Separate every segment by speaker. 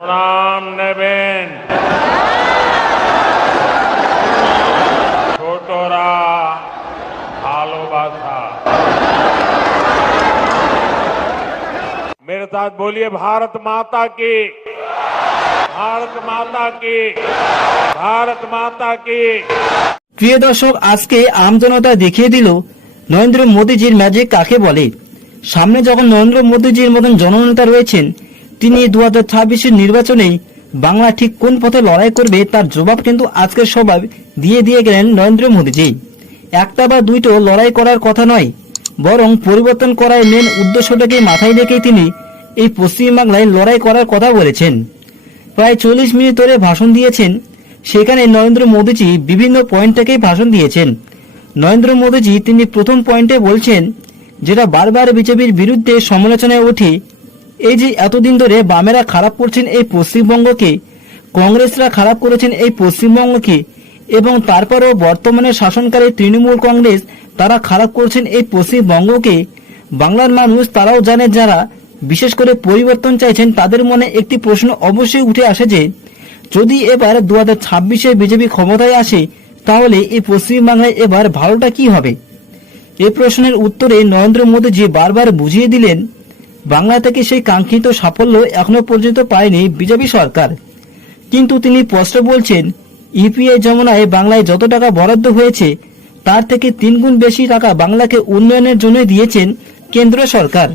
Speaker 1: প্রণাম নেবেন ছোটরা ভালোবাসা मेरे साथ बोलिए भारत माता की भारत माता की भारत माता की
Speaker 2: প্রিয় দর্শক আজকে আমজনতা দেখিয়ে দিল নরেন্দ্র মোদীজির ম্যাজিক কাকে বলে সামনে যখন নরেন্দ্র মোদীজির মতন জননেতা রয়েছেন তিনি দু হাজার নির্বাচনে বাংলা ঠিক কোন পথে লড়াই করবে তার জবাব কিন্তু আজকের সবাই দিয়ে দিয়ে গেলেন নরেন্দ্র মোদীজি। একটা বা দুইটো লড়াই করার কথা নয়, বরং পরিবর্তন করার মেন উদ্দেশ্যটাকে মাথায় রেখেই তিনি এই পশ্চিমবাংলায় লড়াই করার কথা বলেছেন। প্রায় চল্লিশ মিনিট ধরে ভাষণ দিয়েছেন, সেখানে নরেন্দ্র মোদীজি বিভিন্ন পয়েন্ট থেকেই ভাষণ দিয়েছেন। নরেন্দ্র মোদীজি তিনি প্রথম পয়েন্টে বলছেন, যেটা বারবার বিজেপির বিরুদ্ধে সমালোচনায় ওঠে এই যে এতদিন ধরে বামেরা খারাপ করছেন এই পশ্চিমবঙ্গকে, কংগ্রেসরা খারাপ করেছেন এই পশ্চিমবঙ্গকে, এবং তারপরেও বর্তমানে শাসনকারী তৃণমূল কংগ্রেস তারা খারাপ করছেন এই পশ্চিমবঙ্গকে, বাংলার মানুষ তারাও জানে যারা বিশেষ করে পরিবর্তন চাইছেন তাদের মনে একটি প্রশ্ন অবশ্যই উঠে আসে যে, যদি এবার দু হাজার ছাব্বিশে বিজেপি ক্ষমতায় আসে, তাহলে এই পশ্চিমবাংলায় এবার ভালোটা কি হবে? এ প্রশ্নের উত্তরে নরেন্দ্র মোদীজি বারবার বুঝিয়ে দিলেন বাংলা থেকে সেই কাঙ্ক্ষিত সাফল্য এখনও পর্যন্ত পায়নি বিজেপি সরকার। কিন্তু তিনি স্পষ্ট বলছেন ইপিআই যমুনায় বাংলায় যত টাকা বরাদ্দ হয়েছে, তার থেকে তিনগুণ বেশি টাকা বাংলাকে উন্নয়নের জন্য দিয়েছেন কেন্দ্র সরকার।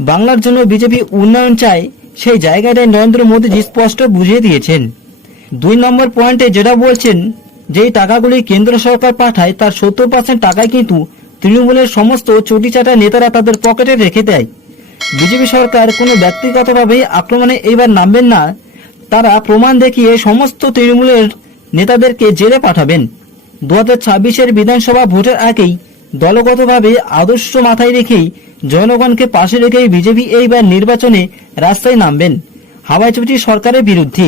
Speaker 2: বাংলার জন্য বিজেপি উন্নয়ন চায়, সেই জায়গাটায় নরেন্দ্র মোদীজি স্পষ্ট বুঝিয়ে দিয়েছেন। দুই নম্বর পয়েন্টে যেটা বলছেন, যেই টাকাগুলি কেন্দ্র সরকার পাঠায়, তার সত্তর পার্সেন্ট টাকায় কিন্তু তৃণমূলের সমস্ত চটিচাটা নেতারা তাদের পকেটে রেখে দেয়। বিজেপি সরকার কোনো ব্যক্তিগতভাবে আক্রমণে এইবার নামবেন না। তারা প্রমাণ দেখিয়ে সমস্ত তৃণমূলের নেতাদেরকে জেলে পাঠাবেন। দু হাজার ছাব্বিশের বিধানসভা ভোটের আগেই দলগতভাবে আদর্শ মাথায় রেখেই জনগণকে পাশে রেখেই বিজেপি এইবার নির্বাচনে রাস্তায় নামবেন। হাওয়াই চুটি সরকারের বিরুদ্ধে।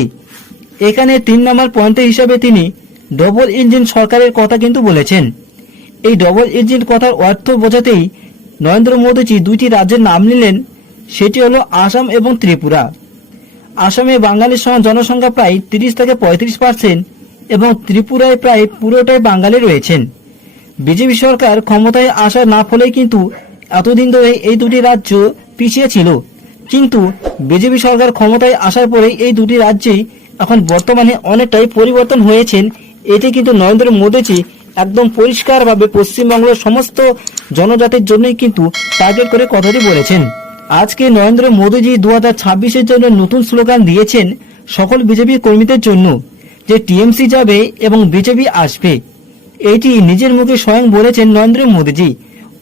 Speaker 2: এখানে তিন নম্বর পয়েন্টে হিসাবে তিনি ডবল ইঞ্জিন সরকারের কথা কিন্তু বলেছেন। এই ডবল ইঞ্জিন কথার অর্থ বোঝাতেই নরেন্দ্র মোদীজি দুইটি রাজ্যের নাম নিলেন। সেটি হলো আসাম এবং ত্রিপুরা। আসামে বাঙালির জনসংখ্যা প্রায় তিরিশ থেকে পঁয়ত্রিশ পার্সেন্ট এবং ত্রিপুরায় প্রায় পুরোটাই বাঙালি রয়েছেন। বিজেপি সরকার ক্ষমতায় আসার না ফলে কিন্তু এতদিন ধরে এই দুটি রাজ্য পিছিয়ে ছিল। কিন্তু বিজেপি সরকার ক্ষমতায় আসার পরে এই দুটি রাজ্যেই এখন বর্তমানে অনেকটাই পরিবর্তন হয়েছেন। এতে কিন্তু নরেন্দ্র মোদীজি একদম পরিষ্কারভাবে পশ্চিমবঙ্গের সমস্ত জনজাতির জন্যই কিন্তু টার্গেট করে কথাটি বলেছেন। আজকে নরেন্দ্র মোদীজি দু হাজার ছাব্বিশের জন্য নতুন স্লোগান দিয়েছেন সকল বিজেপি কর্মীদের জন্য, যে টিএমসি যাবে এবং বিজেপি আসবে। এটি নিজের মুখে স্বয়ং বলেছেন নরেন্দ্র মোদীজি।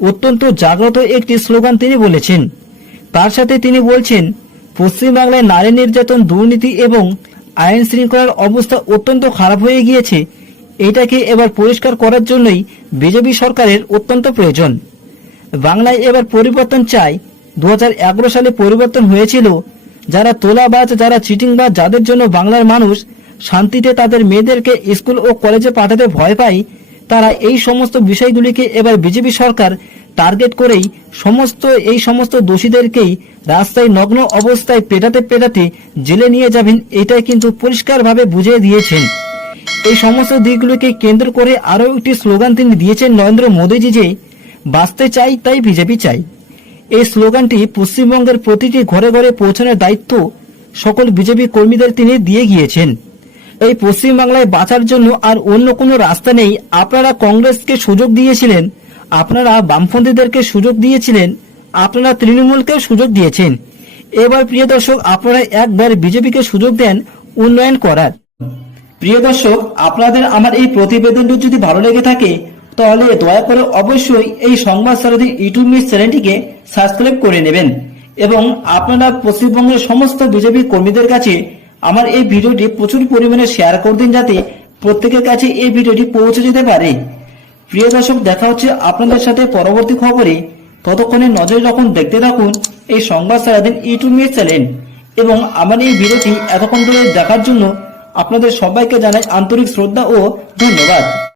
Speaker 2: অত্যন্ত জাগ্রত একটি স্লোগান তিনি বলেছেন। তার সাথে তিনি বলছেন, পশ্চিমবাংলায় নারী নির্যাতন, দুর্নীতি এবং আইন শৃঙ্খলার অবস্থা অত্যন্ত খারাপ হয়ে গিয়েছে। এটাকে এবার পরিষ্কার করার জন্যই বিজেপি সরকারের অত্যন্ত প্রয়োজন। বাংলায় এবার পরিবর্তন চাই। দু হাজার এগারো সালে পরিবর্তন হয়েছিল। যারা তোলাবাজ, যারা চিটিংবাজ, যাদের জন্য বাংলার মানুষ শান্তিতে তাদের মেয়েদেরকে স্কুল ও কলেজে পাঠাতে ভয় পায়, তারা এই সমস্ত বিষয়গুলিকে এবার বিজেপি সরকার টার্গেট করেই সমস্ত, এই সমস্ত দোষীদেরকেই রাস্তায় নগ্ন অবস্থায় পেটাতে পেটাতে জেলে নিয়ে যাবেন, এটাই কিন্তু পরিষ্কারভাবে বুঝিয়ে দিয়েছেন। এই সমস্ত দিকগুলোকে কেন্দ্র করে আরও একটি স্লোগান তিনি দিয়েছেন নরেন্দ্র মোদীজি যে, বাঁচতে চাই তাই বিজেপি চাই। এই স্লোগানটি পশ্চিমবঙ্গের প্রতিটি ঘরে ঘরে পৌঁছানোর দায়িত্ব সকল বিজেপি কর্মীদের তিনি দিয়ে গিয়েছেন। এই পশ্চিমবাংলায় বাঁচার জন্য আর অন্য কোনো রাস্তা নেই। আপনারা কংগ্রেসকে সুযোগ দিয়েছিলেন, আপনারা বামপন্থীদেরকে সুযোগ দিয়েছিলেন, আপনারা তৃণমূলকেও সুযোগ দিয়েছেন। এবার প্রিয় দর্শক, আপনারা একবার বিজেপিকে সুযোগ দেন উন্নয়ন করার। প্রিয় দর্শক, আপনাদের আমার এই প্রতিবেদনটি যদি ভালো লেগে থাকে, তাহলে দয়া করে অবশ্যই এই সংবাদ সারথী ইউটিউব নিউজ চ্যানেলটিকে সাবস্ক্রাইব করে নেবেন এবং আপনারা পশ্চিমবঙ্গের সমস্ত বিজেপি কর্মীদের কাছে আমার এই ভিডিওটি প্রচুর পরিমাণে শেয়ার করে দিন যাতে প্রত্যেকের কাছে এই ভিডিওটি পৌঁছে যেতে পারে। প্রিয় দর্শক, দেখা হচ্ছে আপনাদের সাথে পরবর্তী খবরে। ততক্ষণে নজর রাখুন, দেখতে থাকুন এই সংবাদ সারাদিন ইউটিউব নিউজ চ্যানেল। এবং আমার এই ভিডিওটি এতক্ষণ ধরে দেখার জন্য আপনাদের সবাইকে জানাই আন্তরিক শ্রদ্ধা ও ধন্যবাদ।